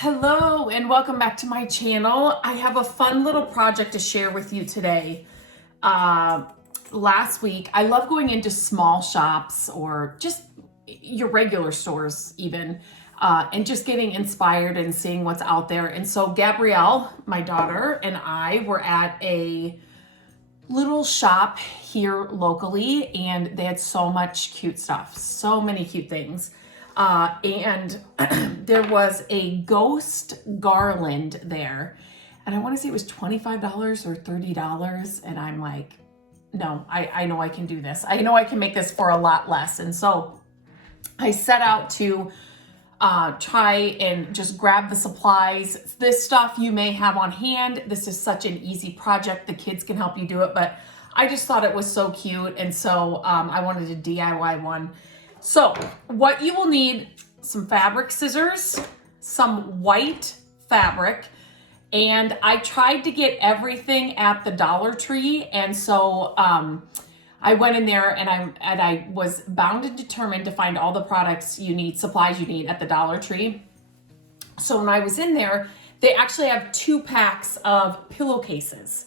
Hello and welcome back to my channel. I have a fun little project to share with you today. Last week, I love going into small shops or just your regular stores even, and just getting inspired and seeing what's out there. And so Gabrielle, my daughter, and I were at a little shop here locally, and they had so much cute stuff, so many cute things. And there was a ghost garland there, and I want to say it was $25 or $30. And I'm like, no, I know I can do this. I know I can make this for a lot less. And so I set out to try and just grab the supplies. This stuff you may have on hand. This is such an easy project. The kids can help you do it, but I just thought it was so cute. And so I wanted to DIY one. So what you will need: some fabric scissors, some white fabric, and I tried to get everything at the Dollar Tree. And so I went in there and I was bound and determined to find all the products you need, supplies you need at the Dollar Tree. So when I was in there, they actually have 2 packs of pillowcases.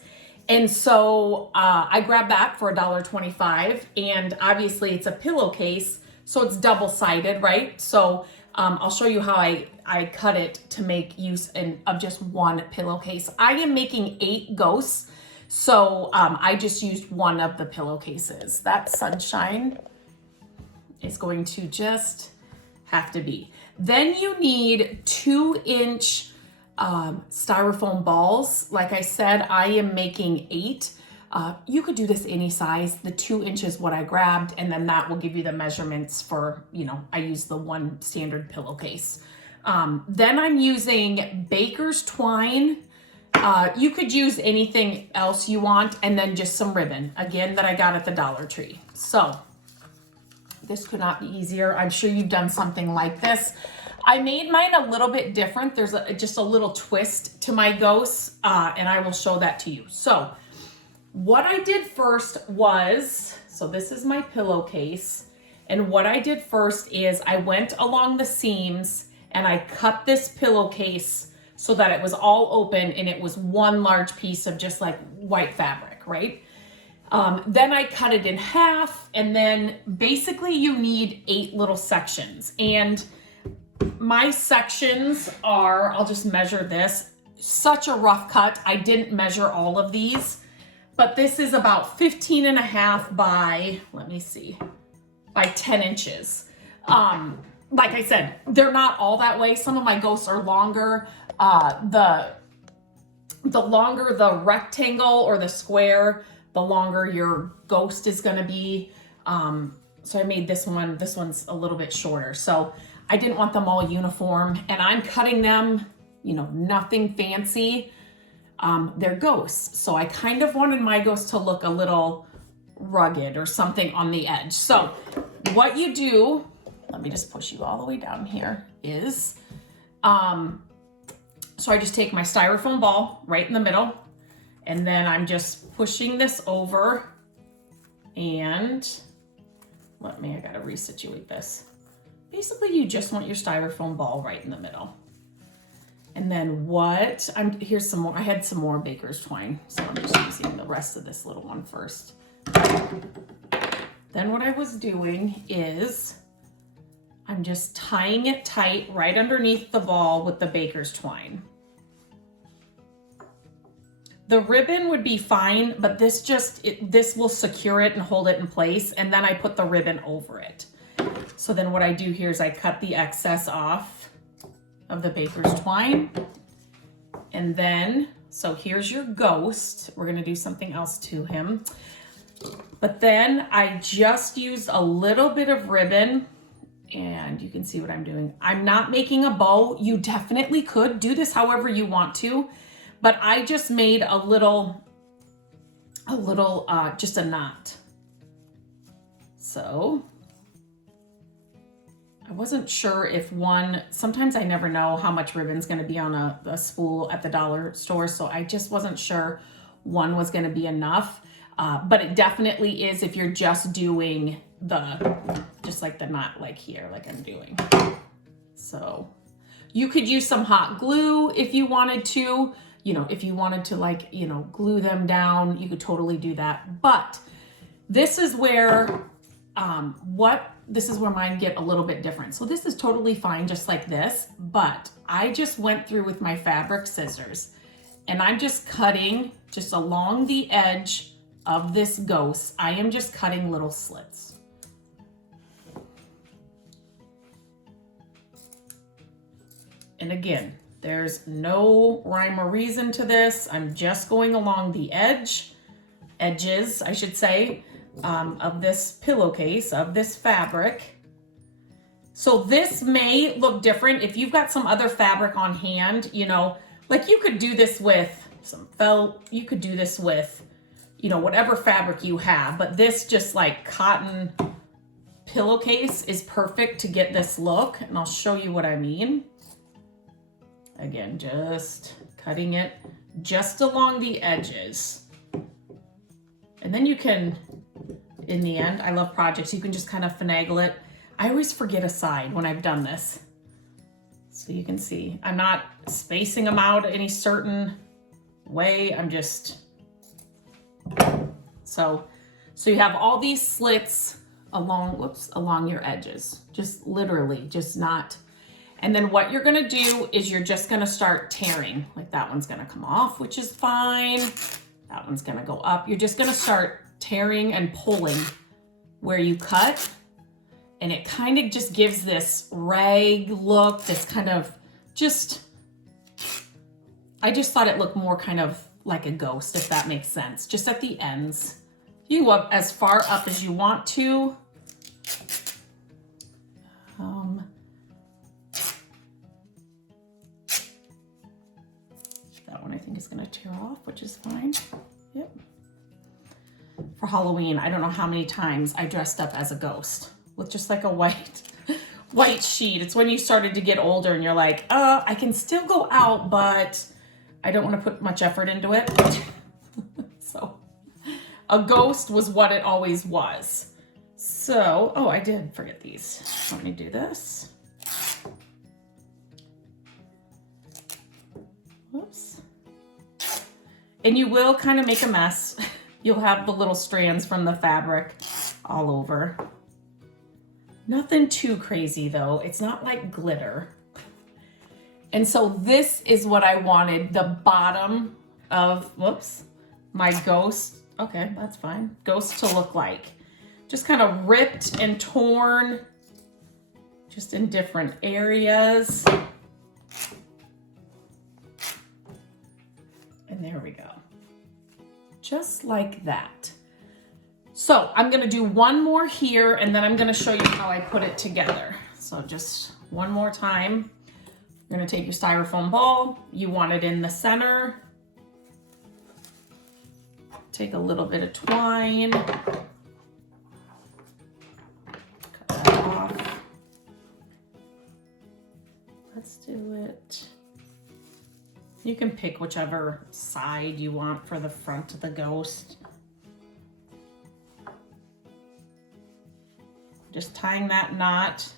And so I grabbed that for $1.25, and obviously it's a pillowcase, so it's double-sided, right? So I'll show you how I cut it to make use of just one pillowcase. I am making 8 ghosts, so I just used one of the pillowcases. That sunshine is going to just have to be. Then you need 2-inch styrofoam balls. Like I said, I am making 8. You could do this any size. The 2 inches what I grabbed, and then that will give you the measurements for, I use the one standard pillowcase. Then I'm using baker's twine. You could use anything else you want, and then just some ribbon, again, that I got at the Dollar Tree. So this could not be easier. I'm sure you've done something like this. I made mine a little bit different. There's just a little twist to my ghosts, and I will show that to you. So what I did first was, so this is my pillowcase, and what I did first is I went along the seams and I cut this pillowcase so that it was all open and it was one large piece of just like white fabric, right? Then I cut it in half, and then basically you need 8 little sections. And my sections are, I'll just measure this, such a rough cut. I didn't measure all of these, but this is about 15.5 by, let me see, by 10 inches. Like I said, they're not all that way. Some of my ghosts are longer. The longer the rectangle or the square, the longer your ghost is gonna be. So I made this one's a little bit shorter. So I didn't want them all uniform, and I'm cutting them, nothing fancy. They're ghosts. So I kind of wanted my ghost to look a little rugged or something on the edge. So what you do, let me just push you all the way down here, is, so I just take my styrofoam ball right in the middle, and then I'm just pushing this over, and I gotta resituate this. Basically, you just want your styrofoam ball right in the middle. And then here's some more. I had some more baker's twine, so I'm just using the rest of this little one first. Then what I was doing is I'm just tying it tight right underneath the ball with the baker's twine. The ribbon would be fine, but this will secure it and hold it in place, and then I put the ribbon over it. So then what I do here is I cut the excess off of the baker's twine. And then, so here's your ghost. We're gonna do something else to him. But then I just used a little bit of ribbon, and you can see what I'm doing. I'm not making a bow. You definitely could do this however you want to, but I just made a little, just a knot. So I wasn't sure if sometimes I never know how much ribbon's gonna be on a spool at the dollar store, so I just wasn't sure one was gonna be enough. But it definitely is if you're just doing just like the knot like here, like I'm doing. So You could use some hot glue if you wanted to. You know, if you wanted to like, you know, glue them down, you could totally do that. But this is where, this is where mine get a little bit different. So this is totally fine, just like this, but I just went through with my fabric scissors and I'm just cutting just along the edge of this ghost. I am just cutting little slits. And again, there's no rhyme or reason to this. I'm just going along the edges, I should say, of this pillowcase, of this fabric. So this may look different. If you've got some other fabric on hand, you know, like you could do this with some felt, you could do this with, you know, whatever fabric you have, but this just like cotton pillowcase is perfect to get this look. And I'll show you what I mean. Again, just cutting it just along the edges. And then you can, in the end, I love projects, you can just kind of finagle it. I always forget a side when I've done this. So you can see, I'm not spacing them out any certain way. I'm just, so you have all these slits along your edges, just literally, just not. And then what you're gonna do is you're just gonna start tearing. Like that one's gonna come off, which is fine. That one's gonna go up. You're just gonna start tearing and pulling where you cut. And it kind of just gives this rag look, this kind of just, I just thought it looked more kind of like a ghost, if that makes sense, just at the ends. You can go up as far up as you want to. That one I think is gonna tear off, which is fine. Yep. For Halloween, I don't know how many times I dressed up as a ghost with just like a white sheet. It's when you started to get older and you're like, I can still go out, but I don't want to put much effort into it. So a ghost was what it always was. So, oh, I did forget these. Let me do this. Whoops. And you will kind of make a mess. You'll have the little strands from the fabric all over. Nothing too crazy though. It's not like glitter. And so this is what I wanted the bottom of, whoops, my ghost, okay, that's fine, ghost to look like. Just kind of ripped and torn, just in different areas. And there we go. Just like that. So I'm gonna do one more here and then I'm gonna show you how I put it together. So just one more time. You're gonna take your styrofoam ball. You want it in the center. Take a little bit of twine. Cut that off. Let's do it. You can pick whichever side you want for the front of the ghost. Just tying that knot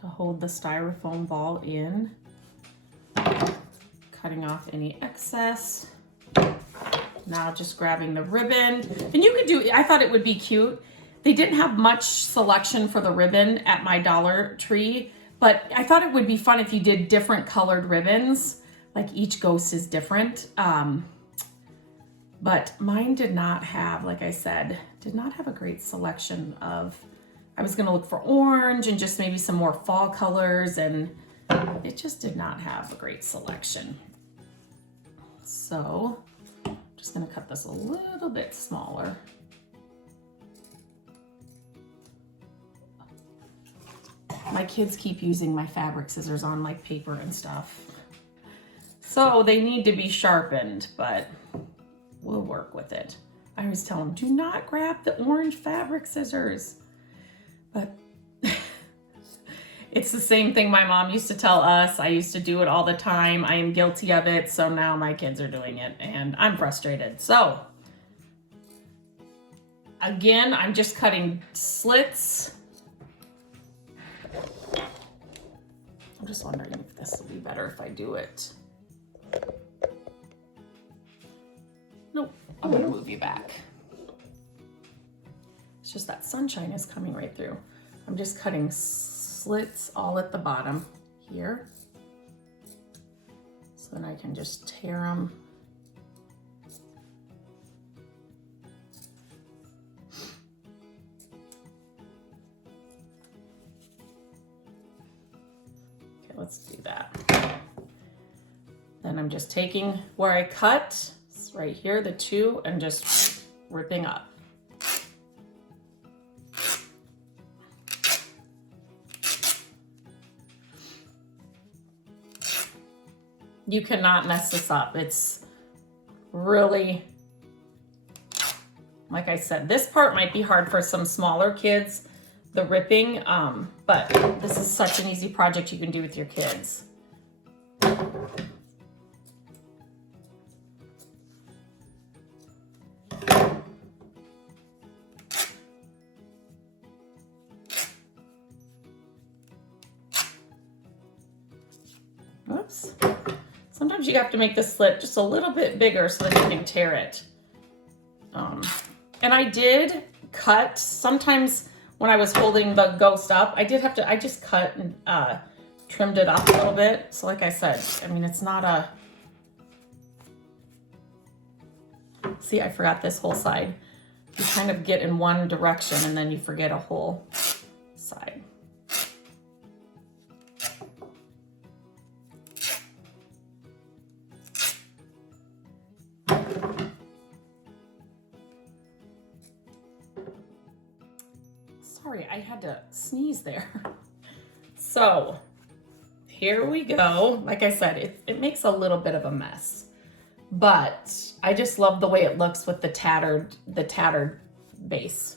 to hold the styrofoam ball in. Cutting off any excess. Now just grabbing the ribbon. And you could do, I thought it would be cute. They didn't have much selection for the ribbon at my Dollar Tree, but I thought it would be fun if you did different colored ribbons. Like each ghost is different. But mine did not have, like I said, did not have a great selection of, I was gonna look for orange and just maybe some more fall colors, and it just did not have a great selection. So I'm just gonna cut this a little bit smaller. My kids keep using my fabric scissors on like paper and stuff. So they need to be sharpened, but we'll work with it. I always tell them, do not grab the orange fabric scissors. But it's the same thing my mom used to tell us. I used to do it all the time. I am guilty of it. So now my kids are doing it and I'm frustrated. So again, I'm just cutting slits. I'm just wondering if this will be better if I do it. Nope, I'm gonna move you back. It's just that sunshine is coming right through. I'm just cutting slits all at the bottom here. So then I can just tear them. Okay, let's do that. Then I'm just taking where I cut, it's right here, the two, and just ripping up. You cannot mess this up. It's really, like I said, this part might be hard for some smaller kids, the ripping, but this is such an easy project you can do with your kids. Oops. Sometimes you have to make the slit just a little bit bigger so that you can tear it. And I did cut, sometimes when I was holding the ghost up, I just cut and trimmed it up a little bit. So like I said, I mean, it's not a, see, I forgot this whole side. You kind of get in one direction and then you forget a whole side. Sorry, I had to sneeze there. So here we go. Like I said, it makes a little bit of a mess, but I just love the way it looks with the tattered base.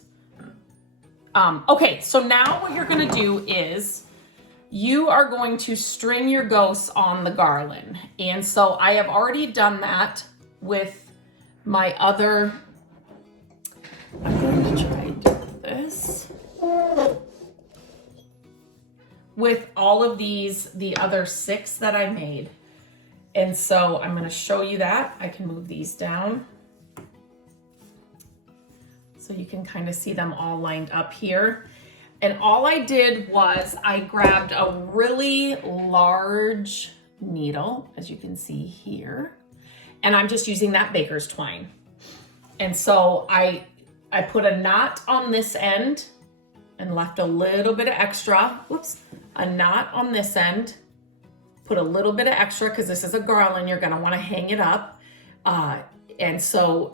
Okay, so now what you're gonna do is you are going to string your ghosts on the garland. And so I have already done that with my other, I'm going to try and do this. With all of these, the other 6 that I made. And so I'm going to show you that. I can move these down so you can kind of see them all lined up here. And all I did was I grabbed a really large needle, as you can see here, and I'm just using that baker's twine. And so I put a knot on this end and left a little bit of extra, whoops, a knot on this end, put a little bit of extra because this is a garland, you're gonna wanna hang it up. And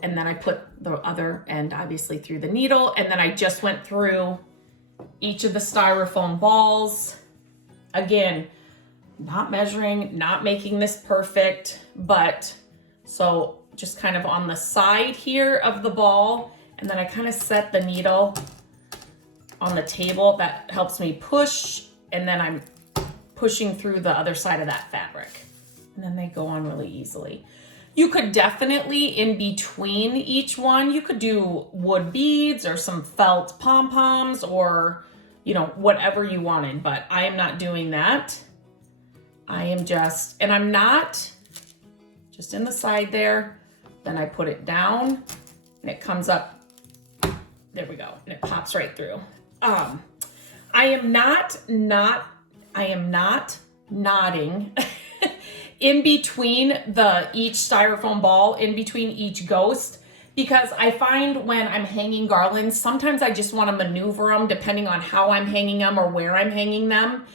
then I put the other end obviously through the needle, and then I just went through each of the styrofoam balls. Again, not measuring, not making this perfect, but so just kind of on the side here of the ball, and then I kind of set the needle on the table. That helps me push, and then I'm pushing through the other side of that fabric. And then they go on really easily. You could definitely, in between each one, you could do wood beads or some felt pom-poms or, you know, whatever you wanted, but I am not doing that. I am just, and I'm not, just in the side there, then I put it down and it comes up, there we go, and it pops right through. I am not knotting in between each styrofoam ball, in between each ghost, because I find when I'm hanging garlands, sometimes I just want to maneuver them depending on how I'm hanging them or where I'm hanging them.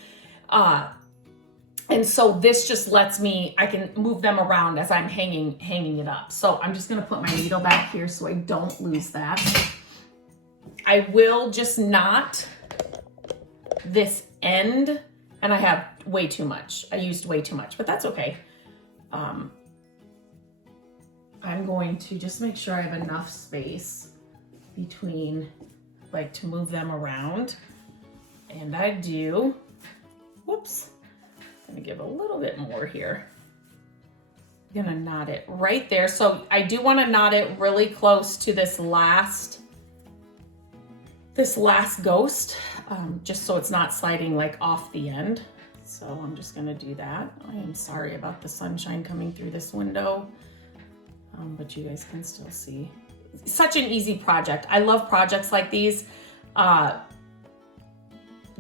And so this just lets me, I can move them around as I'm hanging it up. So I'm just going to put my needle back here so I don't lose that. I will just knot this end, and I have way too much. I used way too much, but that's okay. I'm going to just make sure I have enough space between, like, to move them around. And I do. Whoops. I'm gonna give a little bit more here. I'm gonna knot it right there. So I do want to knot it really close to this last ghost, just so it's not sliding like off the end. So I'm just gonna do that. I am sorry about the sunshine coming through this window, but you guys can still see. Such an easy project. I love projects like these.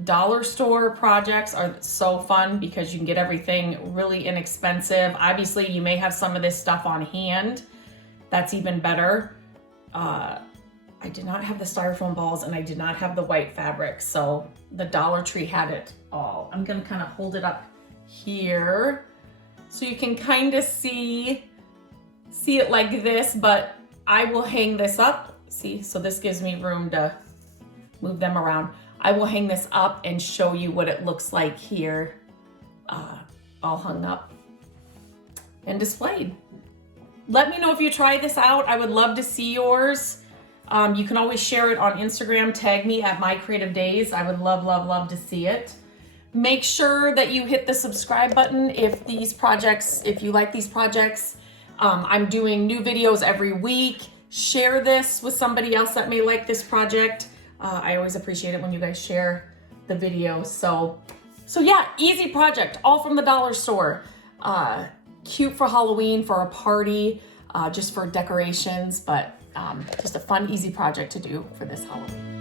Dollar store projects are so fun because you can get everything really inexpensive. Obviously, you may have some of this stuff on hand. That's even better. I did not have the styrofoam balls and I did not have the white fabric, so the Dollar Tree had it all. I'm gonna kind of hold it up here so you can kind of see it like this, but I will hang this up. See, so this gives me room to move them around. I will hang this up and show you what it looks like here, all hung up and displayed. Let me know if you try this out. I would love to see yours. You can always share it on Instagram, tag me at My Creative Days. I would love, love, love to see it. Make sure that you hit the subscribe button if you like these projects. I'm doing new videos every week. Share this with somebody else that may like this project. I always appreciate it when you guys share the video. So yeah, easy project, all from the dollar store. Cute for Halloween, for a party, just for decorations, but just a fun, easy project to do for this Halloween.